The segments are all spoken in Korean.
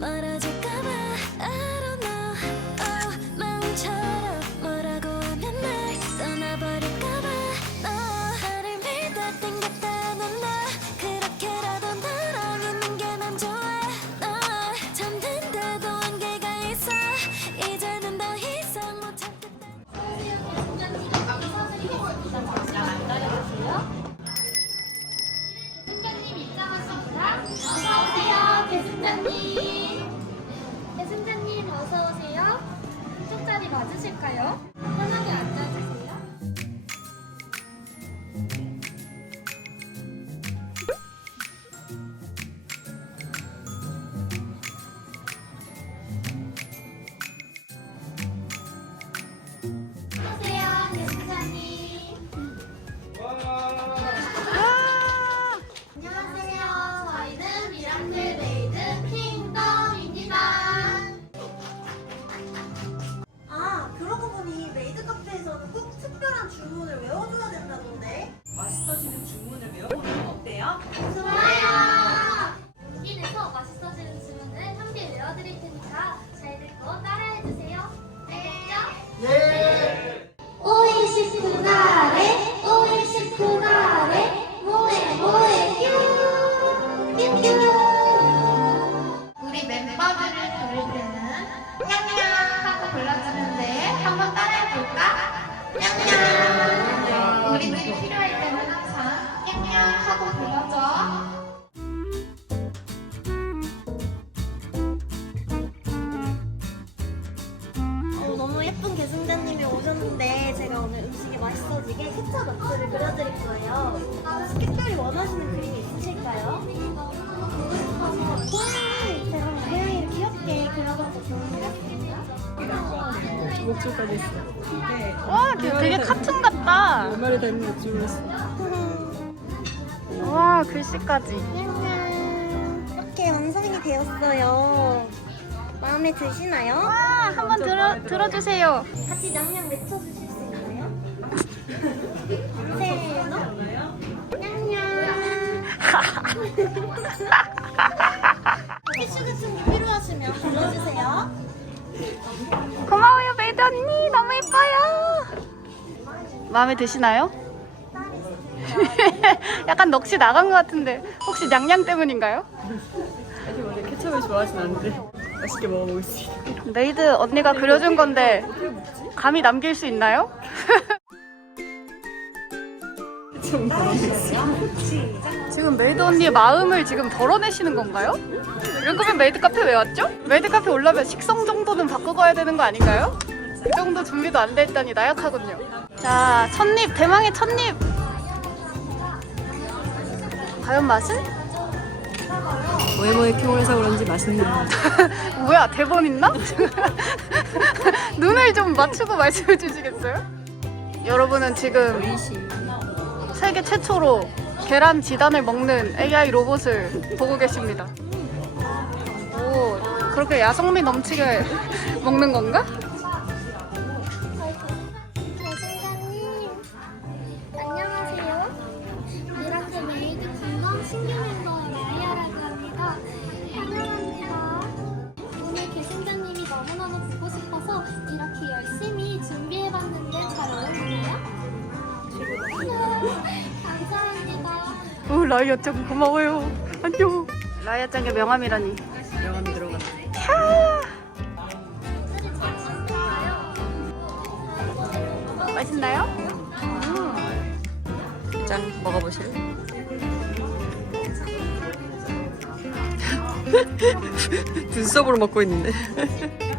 but I just 예쁜 계승자님이 오셨는데 제가 오늘 음식이 맛있어지게 케첩 너트를 그려드릴 거예요. 혹시 특별히 원하시는 그림이 있으실까요? 고양이! 제가 고양이를 귀엽게 그려봐서 준비했습니다. 목줄까지 있어. 와, 되게 카툰 같다. 연말에 닮은 목줄로 했어. 와, 글씨까지. 이렇게 완성이 되었어요. 마음에 드시나요? 와, 한번 들어, 들어주세요. 같이 냥냥 외쳐주실 수 있나요? 세노 냥냥 티슈 같은 게 필요하시면 불러주세요 고마워요, 메이드 언니. 너무 예뻐요. 마음에 드시나요? 약간 넋이 나간 것 같은데 혹시 냥냥 때문인가요? 사실 원래 케첩을 좋아하진 않는데 맛있게 먹어보겠습니다. 메이드 언니가 그려준 건데? 감이 남길 수 있나요? 지금 메이드 언니의 마음을 지금 덜어내시는 건가요? 이런 거면 메이드 카페 왜 왔죠? 메이드 카페 올라면 식성 정도는 바꿔가야 되는 거 아닌가요? 그 정도 준비도 안 돼 있다니 나약하군요. 자, 첫입, 대망의 첫입! 과연 맛은? 외모에 큐어해서 그런지 맛있는 것 뭐야, 대본 있나? 눈을 좀 맞추고 말씀해 주시겠어요? 여러분은 지금 세계 최초로 계란 지단을 먹는 AI 로봇을 보고 계십니다. 오, 그렇게 야성미 넘치게 먹는 건가? 라이아 짱 고마워요. 안녕. 라이아 짱의 명함이라니. 명함이 들어갔다. 맛있나요? 짠 먹어보실래? 눈썹으로 먹고 있는데.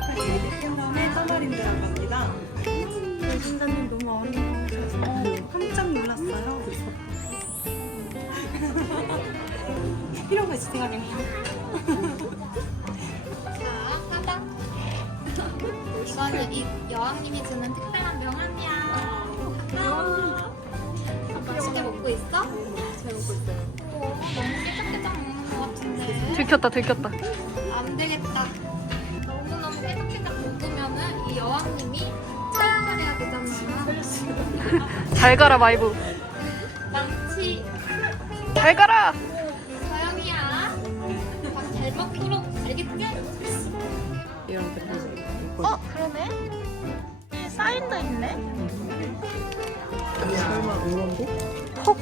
거 있으세요? 이거는 이 여왕님이 주는 특별한 명함이야. 반가워. 맛있게 먹고 있어? 잘 먹고 있어요. 너무 깨짝깨짝 먹는 것 같은데. 들켰다, 들켰다. 안 되겠다. 너무너무 깨짝깨짝 먹으면은 이 여왕님이 촬영을 해야 되잖아. 잘 가라, 마이브. 망치. 잘 가라! 먹도록 알겠지? 이런 거 보세요. 어, 그러네. 사인도 있네. 설마 응원복? 헉.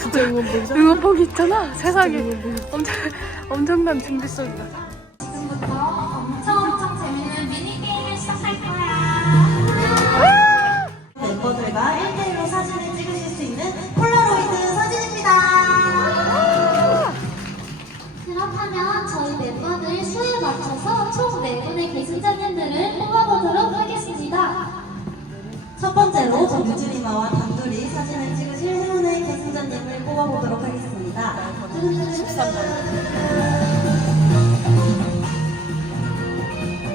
진짜 응원복이죠? 응원봉이 있잖아. 세상에. 엄청, 엄청난 준비성이다.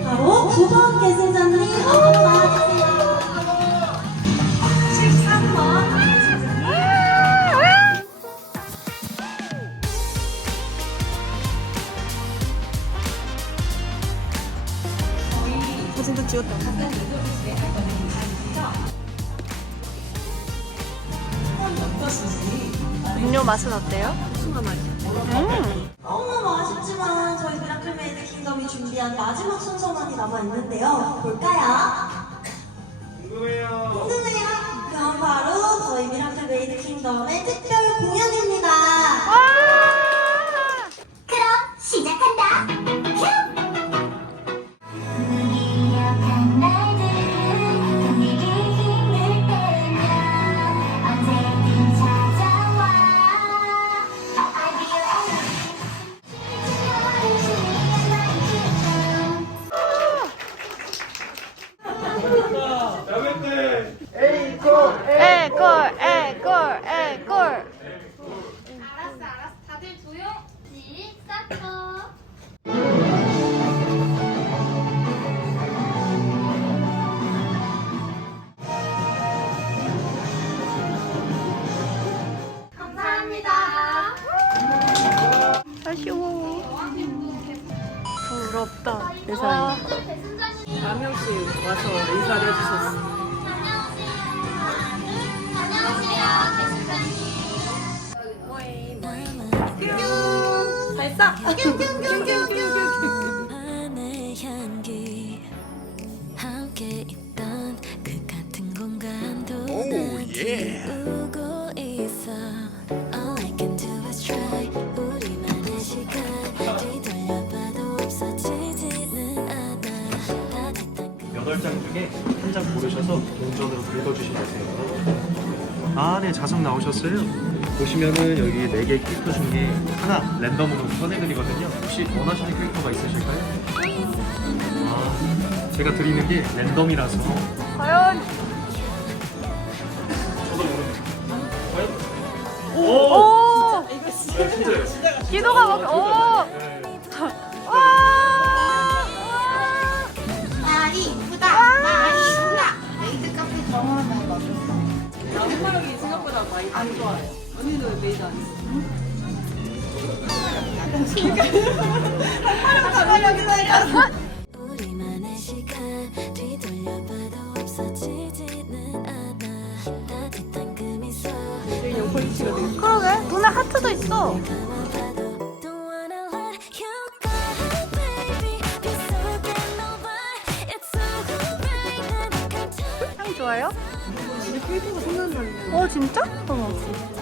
바로 두번 계승자님 나와주세요 13번 사진도 찍었다. 음료 맛은 어때요? 순간 맛이야. 음. 너무너무 아쉽지만 저희 미라클메이드 킹덤이 준비한 마지막 순서만이 남아있는데요 볼까요? 안의 향기 함께 있던 그 같은 공간도 오고 있어. All I can do is try. 우리만의 시간 뒤돌려봐도 없어지지는 않아. 따뜻한 그 여덟 장 중에 한 장 고르셔서 동전으로 긁어주시면 돼요. 아, 네, 자석 나오셨어요? 보시면은 여기 네개 캐릭터 중에 하나 랜덤으로 꺼내드리거든요. 혹시 원하시는 캐릭터가 있으실까요? 아, 제가 드리는 게 랜덤이라서 우리만의 시간 뒤돌려봐도 없어지지는 않아 따뜻한 그 퀄리티가 되게 그러게 눈에 하트도 있어. 향 좋아요? 어 진짜? 어머.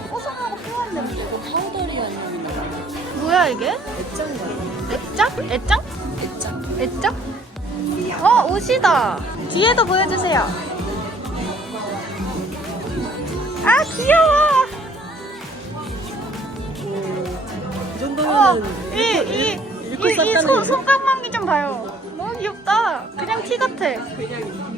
뽀송하고 필요한 냄새. 뭐야 이게? 액정 거예요. 애짱? 애짱? 액정. 애짱? 어 옷이다. 뒤에도 보여주세요. 아 귀여워. 그 어, 정도면은 이이 쌌다는? 손가락만기 좀 봐요. 너무 귀엽다. 그냥 티 같아. 그냥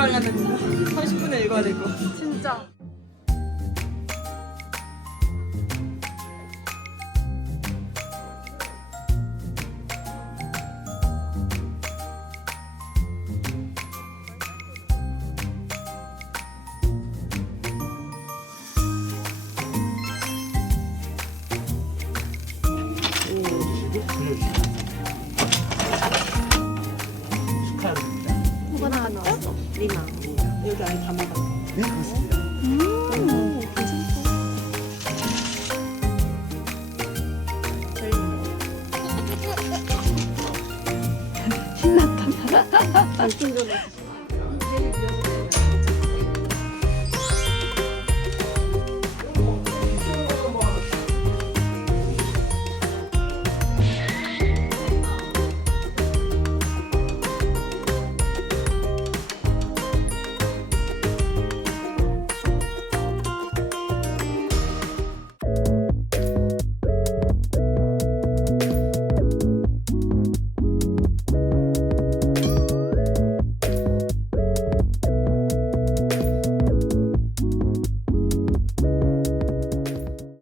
하려면 30분에 읽어야 될 거. 진짜. 아, 안 끊겨.